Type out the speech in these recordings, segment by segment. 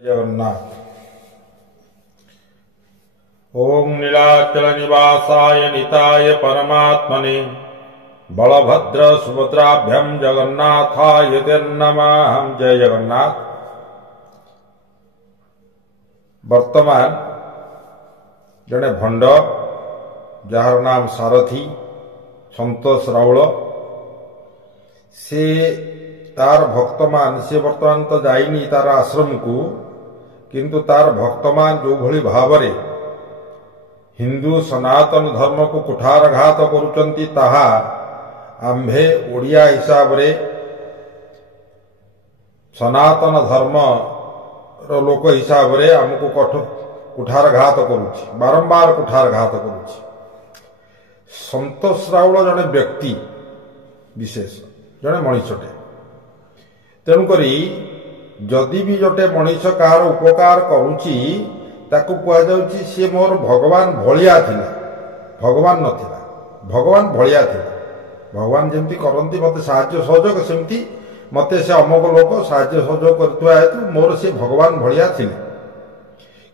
जगन्नाथ। ओम नीलाचल निवासाय निताय परमात्मने बलभद्र सुभद्राभ्यम जगन्नाथाय नमः। जय जगन्नाथ। वर्तमान जड़े भंड जार नाम सारथी संतोष राउल से तार भक्तमान से वर्तमान तो जाइनी तार आश्रम को, किंतु तार भक्तमान जो भली भावरे हिंदू सनातन धर्म को कुठारघात करुचंती ताहा आम्भे ओडिया हिसाब रे सनातन धर्म लोक हिसाब रे हमको कुठारघात करुछि, बारंबार कुठारघात करुछि। संतोष राउल जने व्यक्ति विशेष, जने मनीषटे। तेणुकरी जदि भी जोटे मनीष कहार उपकार करुछि ताकू कुआ जाउछि से मोर भगवान भलिया थिला, भगवान नथिला, भगवान भलिया थिला। भगवान जेमती करंती मते साहाय्य सहयोग सेमती मते से अमोक लोक साहाय्य सहयोग करथुआ हेतु मोर से भगवान भलिया थिले।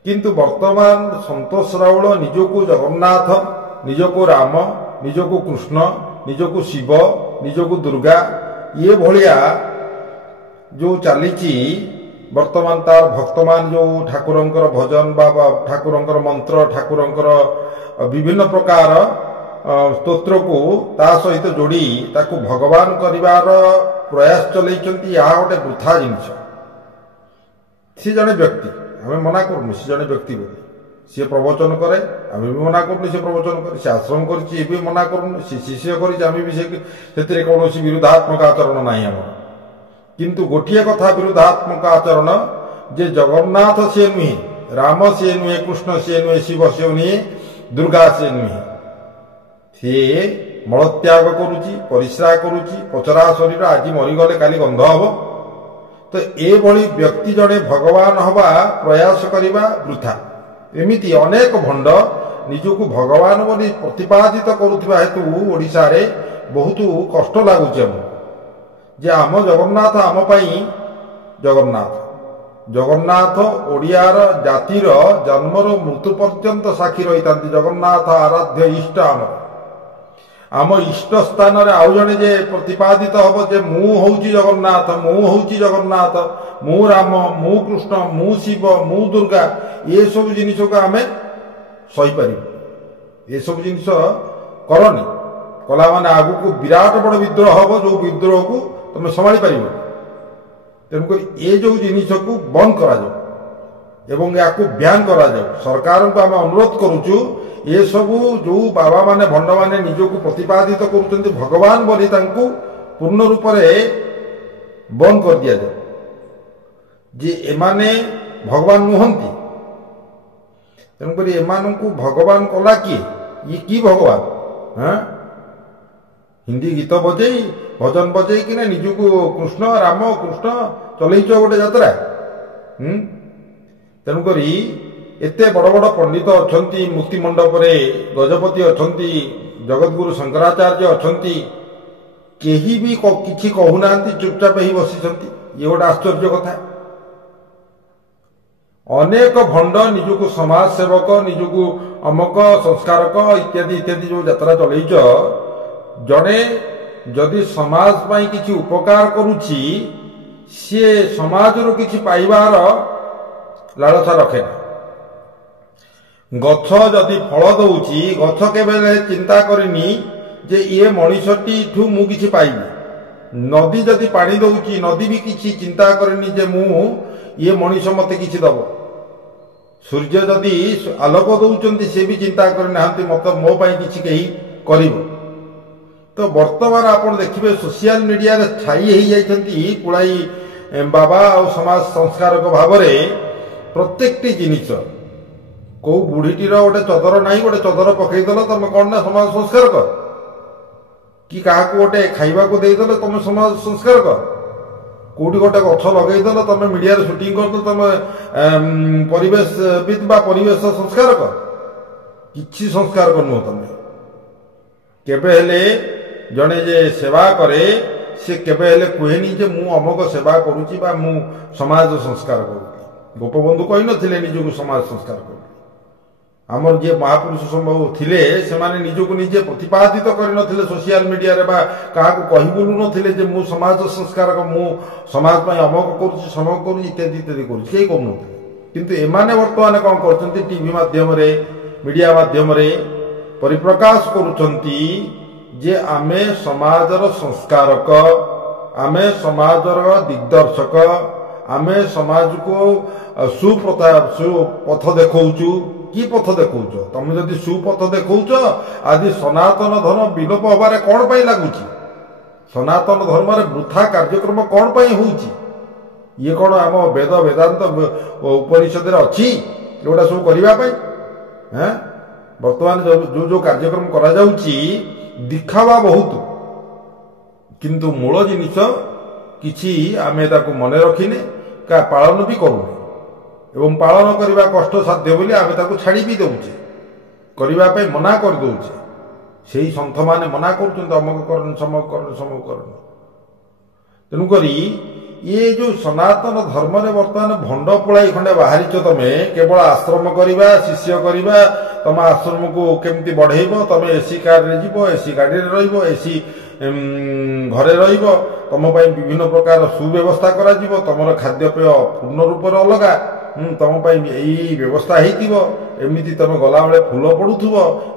किंतु वर्तमान संतोष राउल निजको जगन्नाथ, निजको राम, निजको कृष्ण, निजको शिव, निजको दुर्गा ये भलिया जो चलीची वर्तमान तार भक्तमान जो ठाकुरंकर भजन बा ठाकुरंकर मंत्र, ठाकुरंकर विभिन्न प्रकार स्तोत्र को ता सहित जोड़ी ताकू भगवान करिवार प्रयास चलैचंती। या गोटे वृथा जिनिस। सी जने व्यक्ति, आमे मना करूनु सी जने व्यक्ति बोली, सी प्रवचन करे आमे भी मना करूनु, सी प्रवचन करे, सी आश्रम करछि ए भी मना करूनु, सी शिष्य करि आमे भी सेतिरे कोनोसी विरुद्धात्मक आचरण नाही हमर। किंतु गोटिए कथा विरुद्धात्मक आचरण जे जगन्नाथ से नुहे, राम से नुहे, कृष्ण से नुहे, शिव से नुहे, दुर्गा से नुहे। सी मलत्याग करुची, परिश्रा करुची, पचरा शरीर आज मरीगले काली गंध हब। तो ए भली व्यक्ति जड़े भगवान हवा प्रयास करिबा वृथा। एमिति अनेक भंड निजको भगवान बोली प्रतिपादित करुथिबा हेतु ओडिसा रे बहुत कष्ट लागुची हमको जे आम जगन्नाथ आम पाई जगन्नाथ। जगन्नाथ ओडियार जातिर जन्मर मृत्यु पर्यंत साक्षी रही था। जगन्नाथ आराध्य इष्ट आम इष्ट स्थान रे आउ जने जे प्रतिपादित हब जे मु होउची जगन्नाथ, मु होउची जगन्नाथ, मु राम, मु कृष्ण, मु शिव, मु दुर्गा, ये सब जिनिस को आमे सही पारिबु। ये सब जिनिस करनी कला माने आगु को विराट बड़ विद्रोह हब, जो विद्रोह को तुम संभाली पार। तेणुक ये जो जिनिस को बंद करा जाओ एवं या ब्यान करा जाओ। सरकार को आम अनुरोध करुचु ये सबू जो बाबा माने भंड माने निजको प्रतिपादित करुचंती भगवान बोली तांको पूर्ण रूप से बंद कर दिया जाए जे एमाने भगवान नुहंती। तेणुक एमानंकु भगवान कला किए, ये की भगवान? हाँ, हिंदी गीत बजई भजन बजई कि ना निजको कृष्ण राम कृष्ण चलैच गोटे यात्रा। तेणुक एते बड़ बड़ पंडित अछंती, मुक्ति मंडप रे गजपति अछंती, जगतगुरु शंकराचार्य अछंती, केही भी किछि कहूनांती, चुपचाप ही बसिछंती। ये गोटे आश्चर्य कथा। अनेक भंड निजको समाज सेवक, निजको अमक संस्कारक इत्यादि इत्यादि जो यात्रा चलैच, जड़े जदि समाज पाई किछि उपकार करुछि सी समाज रो किछि पाइबार लालसा रखे ना। गछ जदि फल दउछि, गछ केबेले चिंता करिनी जे ये मनीषटी ठू मु किछि पाइबी। नदी जदि पानी दउछि, नदी भी किछि चिंता करिनी जे मु ये मनीष मते किछि दबो। सूर्य जदि आलोक दउचंती से भी चिंता करिनाहांती मते मो पाई किछि केही करिवो। तो वर्तमान आपण देखिबे सोशल मीडिया रे छाई हेई जाइछंती पुळाई बाबा और समाज संस्कारक भाव रे प्रत्येकटी जिनिस। को बुढ़ीटीर गोटे चदर नाही, गोटे चदर पकई देल तुम कौन ना समाज संस्कारक कि क्या गोटे खाइबा को देदेल तुम समाज संस्कारक। कोटी गोटे गछ लगेदेल तुम मीडिया रे शूटिंग करदेल तुम परिवेशविद बा परिवेश संस्कारक। किछि संस्कारक नुह। तुम केबे हेले जने जे सेवा करे से केबे हेले कहेनी जे मु अमक सेवा करूची बा मु समाज संस्कार करूची। ଗୋପବନ୍ଧୁ କହିନଥିଲେ ନିଜକୁ ସମାଜ ସଂସ୍କାର କରୁ। ଆମର ଯିଏ ମହାପୁରୁଷ ସବୁ ଥିଲେ ସେମାନେ ନିଜକୁ ନିଜେ ପ୍ରତିପାଦିତ କରିନଥିଲେ ସୋସିଆଲ ମିଡ଼ିଆରେ ବା କାହାକୁ କହି ବୁଲୁ ନଥିଲେ ଯେ ମୁଁ ସମାଜ ସଂସ୍କାରକ, ମୁଁ ସମାଜ ପାଇଁ ଅମକ କରୁଛି ସମକ କରୁଛି ଇତ୍ୟାଦି ଇତ୍ୟାଦି କରୁଛି, କେହି କରୁନଥିଲେ। କିନ୍ତୁ ଏମାନେ ବର୍ତ୍ତମାନ କ'ଣ କରୁଛନ୍ତି, ଟିଭି ମାଧ୍ୟମରେ ମିଡ଼ିଆ ମାଧ୍ୟମରେ ପରିପ୍ରକାଶ କରୁଛନ୍ତି ଯେ ଆମେ ସମାଜର ସଂସ୍କାରକ, ଆମେ ସମାଜର ଦିଗ୍ଦର୍ଶକ, ଆମେ ସମାଜକୁ ସୁପଥ ଦେଖାଉଛୁ। କି ପଥ ଦେଖାଉଛ? ତମେ ଯଦି ସୁପଥ ଦେଖାଉଛ, ଆଜି ସନାତନ ଧର୍ମ ବିଲୋପ ହେବାରେ କ'ଣ ପାଇଁ ଲାଗୁଛି? ସନାତନ ଧର୍ମରେ ବୃଥା କାର୍ଯ୍ୟକ୍ରମ କ'ଣ ପାଇଁ ହେଉଛି? ଇଏ କ'ଣ ଆମ ବେଦ ବେଦାନ୍ତ ଉପନିଷଦରେ ଅଛି ଏଗୁଡ଼ା ସବୁ କରିବା ପାଇଁ? ବର୍ତ୍ତମାନ ଯୋଉ କାର୍ଯ୍ୟକ୍ରମ କରାଯାଉଛି ଦିଖାବା ବହୁତ, କିନ୍ତୁ ମୂଳ ଜିନିଷ କିଛି ଆମେ ତାକୁ ମନେ ରଖିନେ, ପାଳନ ବି କରୁନେ, ଏବଂ ପାଳନ କରିବା କଷ୍ଟସାଧ୍ୟ ବୋଲି ଆମେ ତାକୁ ଛାଡ଼ି ବି ଦେଉଛେ, କରିବା ପାଇଁ ମନା କରିଦେଉଛେ। ସେଇ ସନ୍ଥମାନେ ମନା କରୁଛନ୍ତି ଅମକ କରନି ସମକ କରନି ସମକ କରନି। ତେଣୁକରି ଇଏ ଯୋଉ ସନାତନ ଧର୍ମରେ ବର୍ତ୍ତମାନ ଭଣ୍ଡ ପଳାଇ ଖଣ୍ଡେ ବାହାରିଛ ତମେ, କେବଳ ଆଶ୍ରମ କରିବା, ଶିଷ୍ୟ କରିବା, ତମ ଆଶ୍ରମକୁ କେମିତି ବଢେଇବ, ତମେ ଏସି କାରରେ ଯିବ, ଏସି ଗାଡ଼ିରେ ରହିବ, ଏସି ଘରେ ରହିବ, ତମ ପାଇଁ ବିଭିନ୍ନ ପ୍ରକାର ସୁବ୍ୟବସ୍ଥା କରାଯିବ, ତମର ଖାଦ୍ୟପେୟ ପୂର୍ଣ୍ଣ ରୂପରେ ଅଲଗା, ତମ ପାଇଁ ଏଇ ବ୍ୟବସ୍ଥା ହେଇଥିବ, ଏମିତି ତମେ ଗଲାବେଳେ ଫୁଲ ପଡୁଥିବ,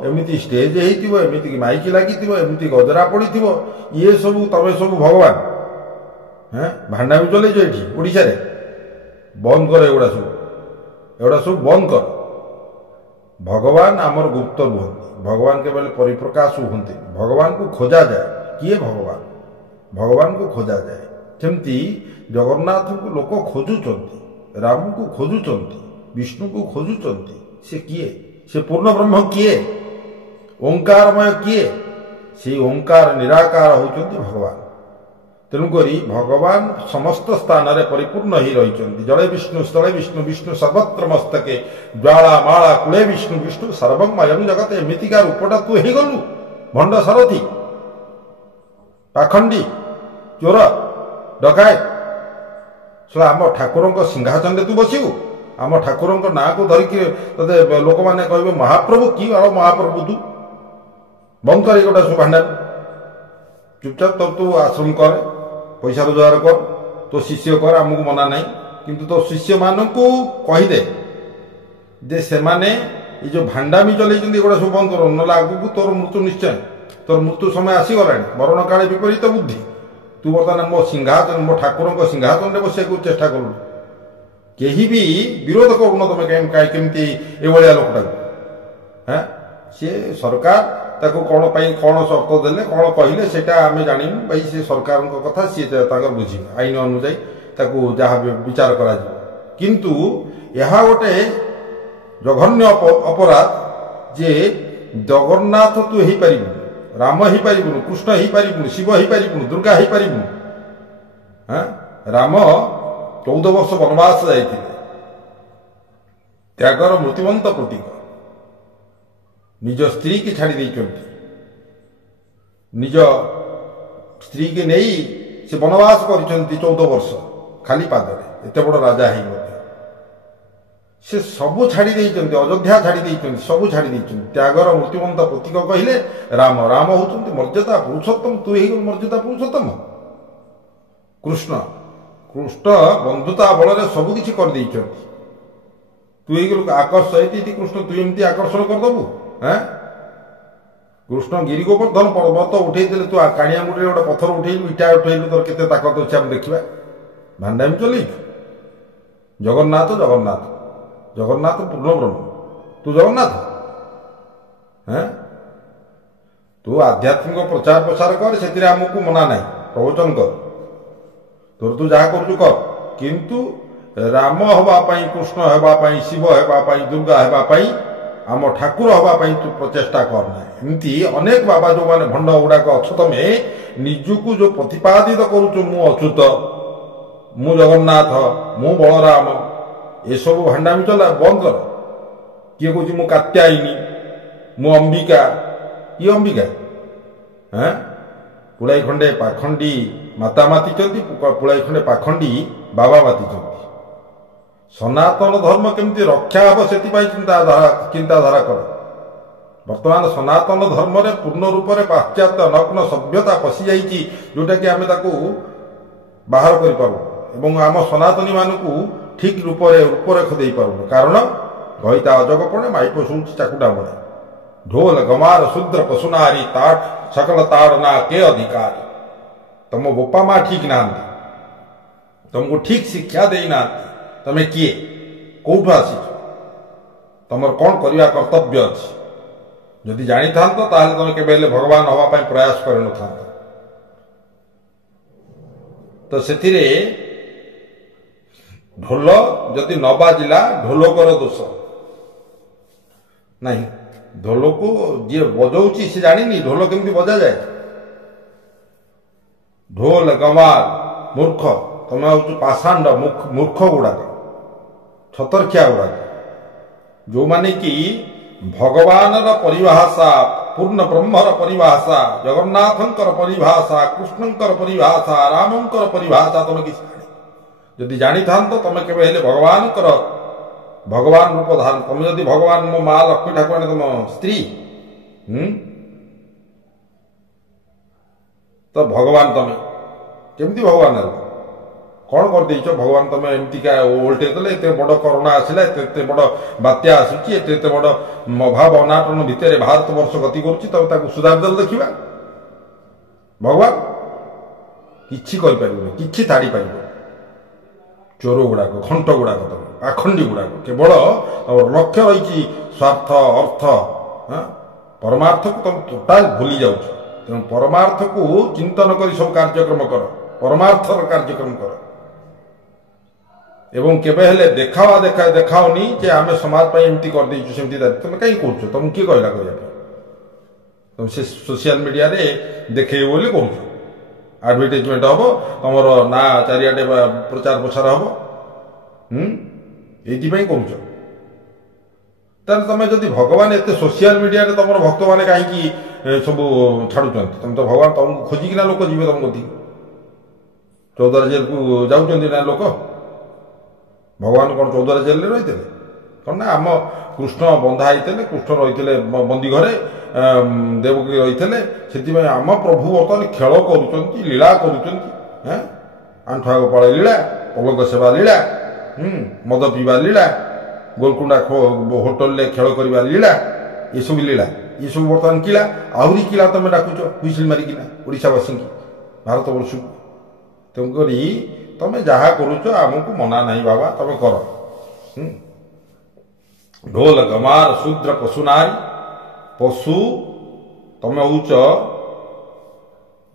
ଏମିତି ଷ୍ଟେଜ ହେଇଥିବ, ଏମିତି ମାଇକି ଲାଗିଥିବ, ଏମିତି ଗଜରା ପଡିଥିବ, ଇଏ ସବୁ ତମେ ସବୁ ଭଗବାନ ଭାଣ୍ଡାମି ଚଲେଇଛ ଏଠି ଓଡ଼ିଶାରେ। ବନ୍ଦ କର ଏଗୁଡ଼ା ସବୁ ବନ୍ଦ କର। ଭଗବାନ ଆମର ଗୁପ୍ତ ରୁହନ୍ତି, ଭଗବାନ କେବଳ ପରିପ୍ରକାଶ ହୁଅନ୍ତି, ଭଗବାନଙ୍କୁ ଖୋଜାଯାଏ। କିଏ ଭଗବାନ? ଭଗବାନଙ୍କୁ ଖୋଜାଯାଏ। ଯେମିତି ଜଗନ୍ନାଥଙ୍କୁ ଲୋକ ଖୋଜୁଛନ୍ତି, ରାମକୁ ଖୋଜୁଛନ୍ତି, ବିଷ୍ଣୁକୁ ଖୋଜୁଛନ୍ତି। ସେ କିଏ? ସେ ପୂର୍ଣ୍ଣ ବ୍ରହ୍ମ କିଏ? ଓଙ୍କାରମୟ କିଏ? ସେଇ ଓଙ୍କାର ନିରାକାର ହେଉଛନ୍ତି ଭଗବାନ। ତେଣୁକରି ଭଗବାନ ସମସ୍ତ ସ୍ଥାନରେ ପରିପୂର୍ଣ୍ଣ ହୋଇ ରହିଛନ୍ତି। ଜଳେ ବିଷ୍ଣୁ ସ୍ଥଳେ ବିଷ୍ଣୁ, ବିଷ୍ଣୁ ସର୍ବତ୍ର ମସ୍ତକେ, ଜ୍ୱାଳା ମାଳା କୁଳେ ବିଷ୍ଣୁ, ବିଷ୍ଣୁ ସର୍ବମୟଂ ଜଗତ। ଏମିତିକା ରୂପଟା ତୁ ହେଇଗଲୁ ଭଣ୍ଡ ସାରଥି, ପାଖଣ୍ଡି, ଚୋର, ଡକାୟତ। ଆମ ଠାକୁରଙ୍କ ସିଂହାସନରେ ତୁ ବସିବୁ? ଆମ ଠାକୁରଙ୍କ ନାଁକୁ ଧରିକି ତତେ ଲୋକମାନେ କହିବେ ମହାପ୍ରଭୁ। କି ଆଉ ମହାପ୍ରଭୁ ତୁ? ବନ୍ଦ କର ଏଗୁଡ଼ା ସବୁ ଭାଣ୍ଡାମି। ଚୁପଚାପ ତୁ ଆଶ୍ରମ କର, ପଇସା ରୋଜଗାର କର, ତୋ ଶିଷ୍ୟ କର, ଆମକୁ ମନା ନାହିଁ। କିନ୍ତୁ ତୋ ଶିଷ୍ୟମାନଙ୍କୁ କହିଦେ ଯେ ସେମାନେ ଏଇ ଯୋଉ ଭାଣ୍ଡାମି ଚଲେଇଛନ୍ତି ଏଗୁଡ଼ା ସବୁ ବନ୍ଦ କର, ନହେଲେ ଆଗକୁ ତୋର ମୃତ୍ୟୁ ନିଶ୍ଚୟ। ତୋର ମୃତ୍ୟୁ ସମୟ ଆସିଗଲାଣି, ମରଣ କାଳେ ବିପରୀତ ବୁଦ୍ଧି। ତୁ ବର୍ତ୍ତମାନ ମୋ ସିଂହାସନ, ମୋ ଠାକୁରଙ୍କ ସିଂହାସନରେ ବସିବାକୁ ଚେଷ୍ଟା କରୁନୁ। କେହି ବି ବିରୋଧ କରୁନ ତମେ କେମିତି ଏଭଳିଆ ଲୋକଟାକୁ। ସିଏ ସରକାର ତାକୁ କ'ଣ ପାଇଁ କ'ଣ ସର୍ତ୍ତ ଦେଲେ, କ'ଣ କହିଲେ ସେଇଟା ଆମେ ଜାଣିନୁ ଭାଇ, ସେ ସରକାରଙ୍କ କଥା, ସିଏ ତାଙ୍କର ବୁଝିବେ। ଆଇନ ଅନୁଯାୟୀ ତାକୁ ଯାହା ବିଚାର କରାଯିବ। କିନ୍ତୁ ଏହା ଗୋଟେ ଜଘନ୍ୟ ଅପରାଧ ଯେ ଜଗନ୍ନାଥ ତୁ ହେଇପାରିବୁନି, ରାମ ହେଇପାରିବୁନି, କୃଷ୍ଣ ହେଇପାରିବୁନି, ଶିବ ହେଇପାରିବୁନି, ଦୁର୍ଗା ହେଇପାରିବୁନି। ରାମ 14 ବର୍ଷ ବନବାସ ଯାଇଥିଲେ, ତ୍ୟାଗର ମୂର୍ତ୍ତିମନ୍ତ ପ୍ରତୀକ। ନିଜ ସ୍ତ୍ରୀକି ଛାଡ଼ି ଦେଇଛନ୍ତି, ନିଜ ସ୍ତ୍ରୀକି ନେଇ ସେ ବନବାସ କରିଛନ୍ତି 14 ବର୍ଷ ଖାଲି ପାଦରେ, ଏତେ ବଡ଼ ରାଜା ହେଇ ମଧ୍ୟ ସେ ସବୁ ଛାଡ଼ି ଦେଇଛନ୍ତି, ଅଯୋଧ୍ୟା ଛାଡ଼ି ଦେଇଛନ୍ତି, ସବୁ ଛାଡ଼ି ଦେଇଛନ୍ତି। ତ୍ୟାଗର ମୂର୍ତ୍ତିମନ୍ତ ପ୍ରତୀକ କହିଲେ ରାମ। ରାମ ହେଉଛନ୍ତି ମର୍ଯ୍ୟାଦା ପୁରୁଷୋତ୍ତମ। ତୁ ହେଇଗଲୁ ମର୍ଯ୍ୟାଦା ପୁରୁଷୋତ୍ତମ। କୃଷ୍ଣ ବନ୍ଧୁତା ବଳରେ ସବୁ କିଛି କରିଦେଇଛନ୍ତି। ତୁ ହେଇଗଲୁ ଆକର୍ଷ। ଏଇଠି କୃଷ୍ଣ ତୁ ଏମିତି ଆକର୍ଷଣ କରିଦେବୁ? କୃଷ୍ଣ ଗିରିଗୋବର୍ଦ୍ଧନ ପର୍ବତ ଉଠେଇଥିଲେ, ତୁ କାଣିଆ ମୁଣ୍ଡରେ ଗୋଟେ ପଥର ଉଠେଇଲୁ, ଇଟା ଉଠେଇଲୁ, ତୋର କେତେ ତାକତ ଅଛି ଆମେ ଦେଖିବା। ଭାଣ୍ଡାମି ଚଲେଇଛୁ। ଜଗନ୍ନାଥ ଜଗନ୍ନାଥ ଜଗନ୍ନାଥ ପୂର୍ଣ୍ଣ ବ୍ରହ୍ମ। ତୁ ଜଗନ୍ନାଥ? ତୁ ଆଧ୍ୟାତ୍ମିକ ପ୍ରଚାର ପ୍ରସାର କର, ସେଥିରେ ଆମକୁ ମନା ନାହିଁ, ପ୍ରବଚନ କର, ତୋର ତୁ ଯାହା କରୁଛୁ କର। କିନ୍ତୁ ରାମ ହେବା ପାଇଁ, କୃଷ୍ଣ ହେବା ପାଇଁ, ଶିବ ହେବା ପାଇଁ, ଦୁର୍ଗା ହେବା ପାଇଁ, ଆମ ଠାକୁର ହେବା ପାଇଁ ତୁ ପ୍ରଚେଷ୍ଟା କର ନାହିଁ। ଏମିତି ଅନେକ ବାବା ଯୋଉମାନେ ଭଣ୍ଡ ଗୁଡାକ ଅଛ, ତମେ ନିଜକୁ ଯୋଉ ପ୍ରତିପାଦିତ କରୁଛୁ, ମୁଁ ଅଚ୍ୟୁତ, ମୁଁ ଜଗନ୍ନାଥ, ମୁଁ ବଳରାମ, ଏସବୁ ଭାଣ୍ଡାମି ଚଲା ବନ୍ଦ କର। କିଏ କହୁଛି ମୁଁ କାତ୍ୟାୟିନୀ, ମୁଁ ଅମ୍ବିକା? ଇଏ ଅମ୍ବିକା? ପୁଳାଇ ଖଣ୍ଡେ ପାଖଣ୍ଡି ମାତା ମାତିଛନ୍ତି, ପୁଳାଇ ଖଣ୍ଡେ ପାଖଣ୍ଡି ବାବା ମାତିଛନ୍ତି। सनातन धर्म केमती रक्षा हम से चिंताधारा कर। वर्तमान सनातन धर्म रे पूर्ण रूप से पाश्चात्य नग्न सभ्यता पशि जाइए जोटा कि आम बाहर कर आम सनातनी मानक ठीक रूपरेख दे पारुन कारण गईता अजगपणे माइप शुणुची चाकुटा बने ढोल गमार शूद्र पशुनारी ताट सकल ताड़ना के अधिकारी। तुम बोपा माँ ठीक ना तुमको ठीक शिक्षा देना तमे किए कौटू आसी तुम कौन करने कर्तव्य अच्छी जदि जानी था तुम के भगवान हवापाई प्रयास कर तो से ढोल जदि न बाजिला ढोलकर दोष नहीं। ढोल को जी बजाऊँ सी जानी ढोल केमती बजा जाए। ढोल गमार मूर्ख तुम हूँ पाषांड मूर्ख गुड़ाक छतरखिया गुड़ाक जो माने कि भगवान परिभाषा पूर्ण ब्रह्मर परिभाषा जगन्नाथंकर परिभाषा कृष्णंकर परिभाषा रामंकर परिभाषा तुम किसी जदि जानी था तुम के भगवान रूप धारण तुम जदि भगवान मो माँ लक्ष्मी ठाकुर तुम स्त्री तो भगवान तुम केमती भगवान कौन कर देच भगवान तुम एमतीका ओल्टे देले एत बड़ करोना आसला एत बड़ बात्या आसूची एत बड़ अभाव अनाटन भितर भारत वर्ष गति करुच्ची तुम सुधार देल देखा भगवान किछि कि ताड़ी पार चोर गुड़ाक खंट गुड़ाक तुम आखंडी गुड़ाक केवल लक्ष्य रही स्वार्थ अर्थ परमार्थ को तुम टोटाल भूली जाऊँ तेणु परमार्थ को चिंतन कर सब कार्यक्रम कर परमार्थर कार्यक्रम कर एवं केबे हेले देखावा देखाओनी जे आमे समाज पाई एमती कर देछु सेमती तुम कहीं करछु तुम किए कहला करिया तुम से सोशल मीडिया रे देखे बोली करछु एडवर्टाइजमेंट हम तुमर ना चारियाडे प्रचार प्रसार हम ये कर तुम जदि भगवान एत सोशल मीडिया रे तुम भक्त मैंने कहीं सब छाड़ुं तुम तो भगवान तुमको खोजिकिना लोक जी तुम कथी चौद्वार जेल को जाऊँच ना लोक भगवान कौन चौद्वार जेल रही थे कौन ना आम कृष्ण बंधा होते कृष्ण रही बंदी घरे देवकी रही से आम प्रभु बर्तमान खेल करीला आंठुआग पड़े लीला पलक सेवा लीला मद पीवा लीला गोलकुंडा होटल खेल करवा लीला ये सब लीला ये सब बर्तमान किला आहरी किला तुम डाकुच हुइसिल मारिकिना ओडिशावासी भारत वर्ष को तेणुक तुम जहाँ करुच आमको मना नहीं बाबा तुम कर। ढोल गमार शूद्र पशुनारी पशु तुम हूच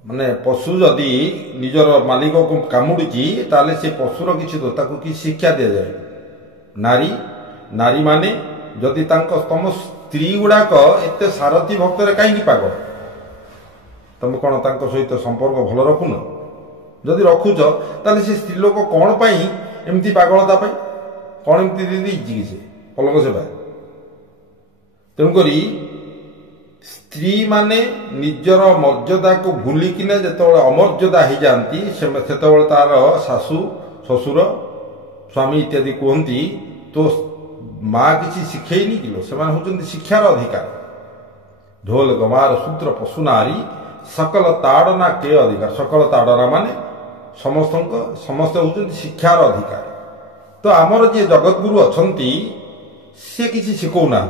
माने पशु जदि निजर मालिक को कामुड़ी ताले से पशुर किसी कि शिक्षा दि जाए। नारी नारी माने जदि तुम स्त्री गुड़ाक एत सारथी भक्त कहीं पागल तुम कौन सहित संपर्क भल रखुन जदि रखुच ताले से स्त्री लोक कौन पाई एमती पागलता पाई कौन एमती दीदी कि से पलक सेवा तेणुक स्त्री माने निजर मर्यादा को भूलिकिना जिते अमर्यादा हो जाती से तार शाशु शशुर स्वामी इत्यादि कहती तो माँ किसी शिखेनी किलो से होती शिक्षार अधिकार। ढोल गमार शूद्र पशुनारी सकल ताड़ना के अधिकार सकल ताड़ना माने समस्त होती शिक्षार अधिकार। तो आमर जी जगतगुरु अच्छी सी किसी शिखौना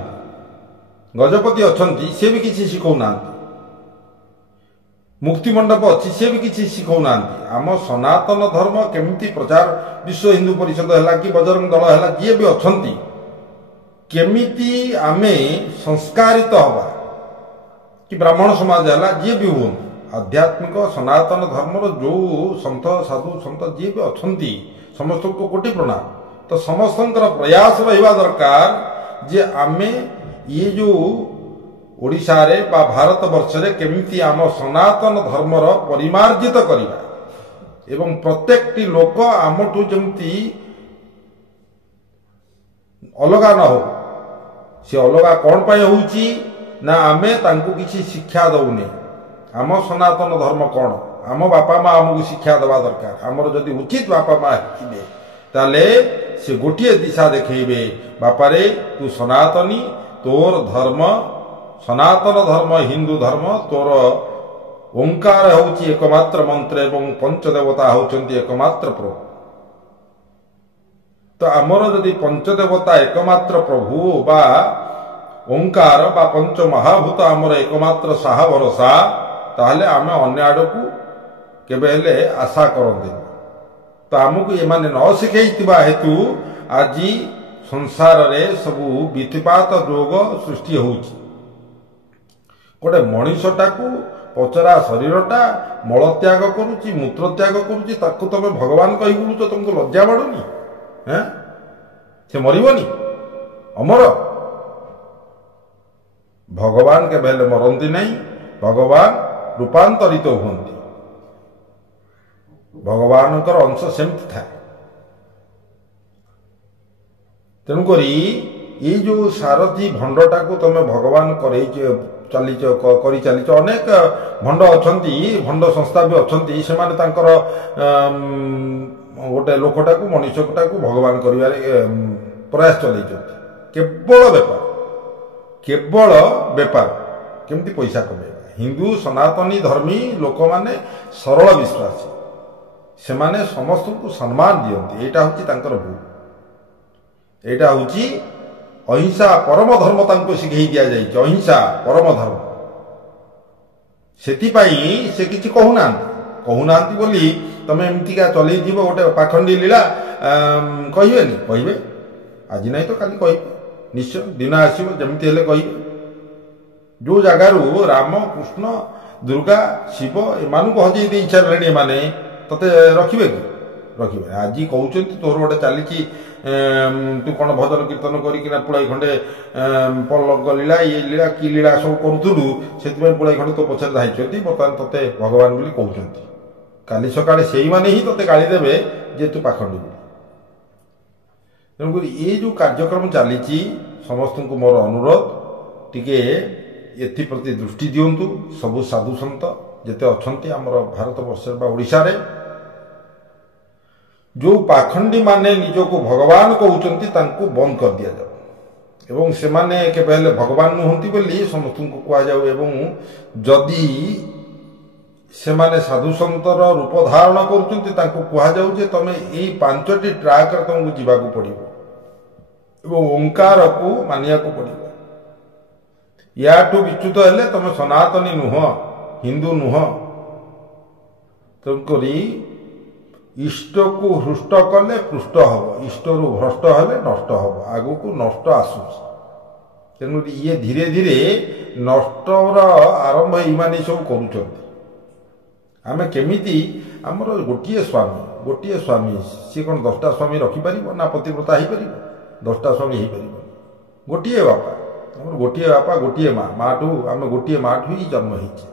गजपति अच्छी सी भी किसी शिखौना मुक्तिमंडप अच्छी सी भी किसी शिखौना आम सनातन धर्म केमती प्रचार विश्व हिंदू परिषद है कि बजरंग दल है जी भी अच्छा केमिति आमे संस्कारित हवा कि ब्राह्मण समाज है जी भी हूँ आध्यात्मिक सनातन धर्मर जो सन्थ साधु सन्त जी भी अच्छा समस्त को कोटि प्रणाम। तो समस्त प्रयास रहा दरकार जे आमे ये जो ओडिशा रे बा भारत वर्ष रे केमिति आम सनातन धर्मर परिमार्जित करिबा एवं प्रत्येकटी लोक आमठू जमती अलगा न हो से अलगा कौन पाई होउची ना आमे तांको किसी शिक्षा दौने आम सनातन धर्म कौन आम बापा माँ आमको शिक्षा देवा दरकार आमर जदि उचित बापा माँ थे ताले से गोटे दिशा देखेबे बापारे तू सनातनी तोर धर्म सनातन धर्म हिंदू धर्म तोर ओंकार होची एकमात्र मंत्र एवं पंचदेवता होचंती एकमात्र प्रभु। तो आमर जदि पंचदेवता एकमात्र प्रभु बा ओंकार बा पंच महाभूत आमर एकमात्र साहा भरोसा ताहले आमे अन्य आड़कू केबे हेले आशा करते। तो आमको ये न शिखैतिबा हेतु आज संसार रे सबू विधिपात रोग सृष्टि होउची। गोटे मनीषटाकू पचरा शरीरटा मल त्याग करुची मूत्र त्याग करुची ताकू तमे भगवान कहि बुलुच तुमको लज्जा माडुनी हैं से मरिबनी अमर भगवान के बेले मरंती नहीं भगवान रूपांतरित होती भगवान अंश सेमती था। तेणुक ये जो सारथी भंडटा को तुम भगवान कर चलीच अनेक भंड अच्छा भंड संस्था भी अच्छा से गोटे लोकटा को मनुष्यटा को भगवान कर प्रयास चल केवल बेपार केमती पैसा कमेबा। हिंदू सनातनी धर्मी लोक माने सरल विश्वासी से माने समस्त को सम्मान दियंती एटा होची तांकर भूल। एटा होची अहिंसा परम धर्म तांको शिखै दिया जाय अहिंसा परम धर्म सेति पई से किछि कहूनांती बोली तमे एमतिका चलै दिबो गोटे पाखंडी लीला कहिबेनी कहिबे आज नहीं तो काली कहिबे निश्चय दिन आसीबो जेमति हेले कहिबे। जो जगारू राम कृष्ण दुर्गा शिव एमानू हजई दे इच्छा रे माने तते रखिबे कि रखिबे आज कहउचंती तोर गोटे चली तू कौन भजन कीर्तन करिकिना पुळाई खंडे पलक लीला ये लीला कि लीला सब करूथुलु सेति पुळाई खंडे तो पछरे धाइचंती बर्तमान तते भगवान बोली कहउचंती काली सकाळे सेई माने ही तते गाली देबे जे तू पाखंडी बोली। तेणुक ये जो कार्यक्रम चली समस्त को मोर अनुरोध टिके एप्रति दृष्टि दिंतु सबु साधु सन्त जेते अछंती आमर भारत वर्ष ओडिशा रे जो पाखंडी माने निजो को भगवान कहउचंती तांको बंद कर दिया जाओ एवं से माने के पहले भगवान नुहंती बोली समस्त को कुआ जाओ एवं जदि से माने साधु संतर रूप धारण करुचंती तांको कुआ जाओ जे तमे एई पांचटी ट्रैक रे तुमको जीवाकू पड़िबो एवं ओंकार को मानिया को पड़िबो। याठू विच्युत हेले तमे सनातनी नुह हिंदू नुह। तेणुकरी इष्ट को हृष्ट कले पृष्ठ हम इष्ट रु भ्रष्ट हेले नष्ट हम आगु को नष्ट आसु। तेणु ये धीरे धीरे नष्टर आरंभ इमानी सब करुचंती। आमे केमिति आमर गोटिए स्वामी सी कौन 10टा स्वामी रखिपर ना पतिव्रता हो पार 10टा स्वामी हो पार गोटिए बापा आम गोटे बापा गोटे माँ ठू आम गोटे माँ ठू ही जन्म होइछे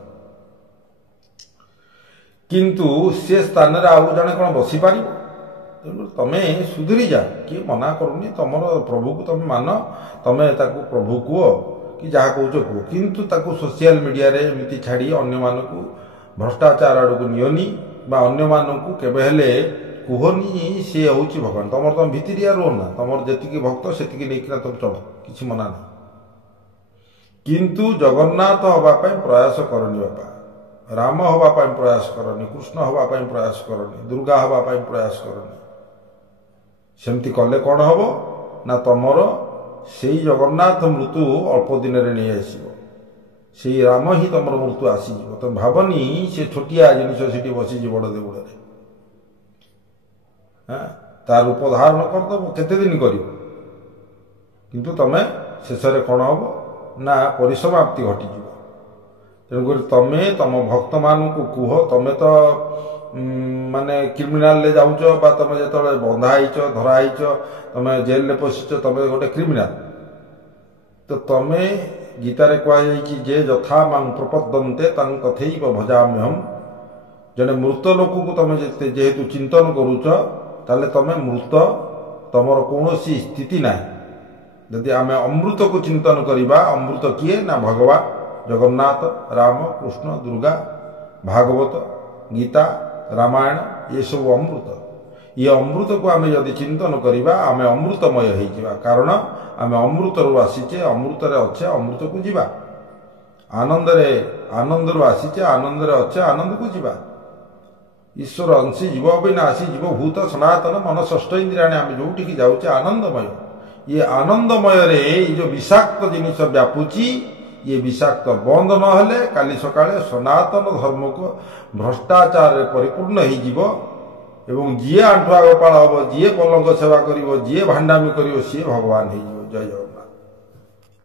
किंतु से स्थान रे आउ जने कौन बसी पार तमे सुधरी जा किए मना करूनी तुमर प्रभु को तुम मान तमे ताकू प्रभु कह कि जहाँ कौच कह किंतु ताकू सोशल मीडिया रे एमती छाड़ी अन्य मानकू भ्रष्टाचार आड़ को नियोनी बा अन्य मानकू केबे हेले कुहनी सी हूँ भगवान तुम तुम भितरिया रो ना तुम जी भक्त से नहीं तुम चल कि मना ना किंतु जगन्नाथ हवापाई प्रयास करनी बापा राम हवापाई प्रयास करनी कृष्ण हवापाई प्रयास करनी दुर्गा हवापाई प्रयास करनी सेमती कले कौन हम ना तुमर से जगन्नाथ मृत्यु अल्प दिन में नहीं आसो से राम ही तुम मृत्यु आसीज तुम भावनी से छोटिया जिनिस से बसी बड़ देवड़े तार रूप धारण करदेव केते दिन कर किंतु तमें शेष कौन हम ना परिसमाप्ति घटी तेणुक तमें तुम भक्त मान को कह तमें तो माने क्रिमिनाल ले जाऊच बा तुम जो बंधाईच धराईच तुम जेल में पशिच तुम गोटे क्रिमिनाल तो तमें गीतार कहुई जे यथा मां प्रपद्यन्ते तां तथैव भजाम्यहम जने मृत लोक को तुम जेहेतु चिंतन करुच ताले तमें मृत तुमर कौन स्थिति ना यदि आम अमृत को चिंतन करिबा अमृत किए ना भगवान जगन्नाथ राम कृष्ण दुर्गा भागवत गीता रामायण ये सब अमृत ये अमृत को आम जदि चिंतन करवा आम अमृतमय हो कारण आम अमृत आसीचे अमृत अच्छे अमृत को जीवा आनंद आसीचे आनंद अच्छे आनंद को जीवा ईश्वर अंशी जीव अविनाशी जीव भूत सनातन मन षष्ठ इंद्रिया आम जो जाऊे आनंदमय ये आनंदमय रे जो विषाक्त जिनिस व्यापुची ये विषाक्त बंद नहेले काली सकाळे सनातन धर्म को भ्रष्टाचार परिपूर्ण हो जीए आंठुआ गोपाल हम जीए पलंक सेवा कर जीए भांडामी कर सी भगवान हो जय जगन्नाथ।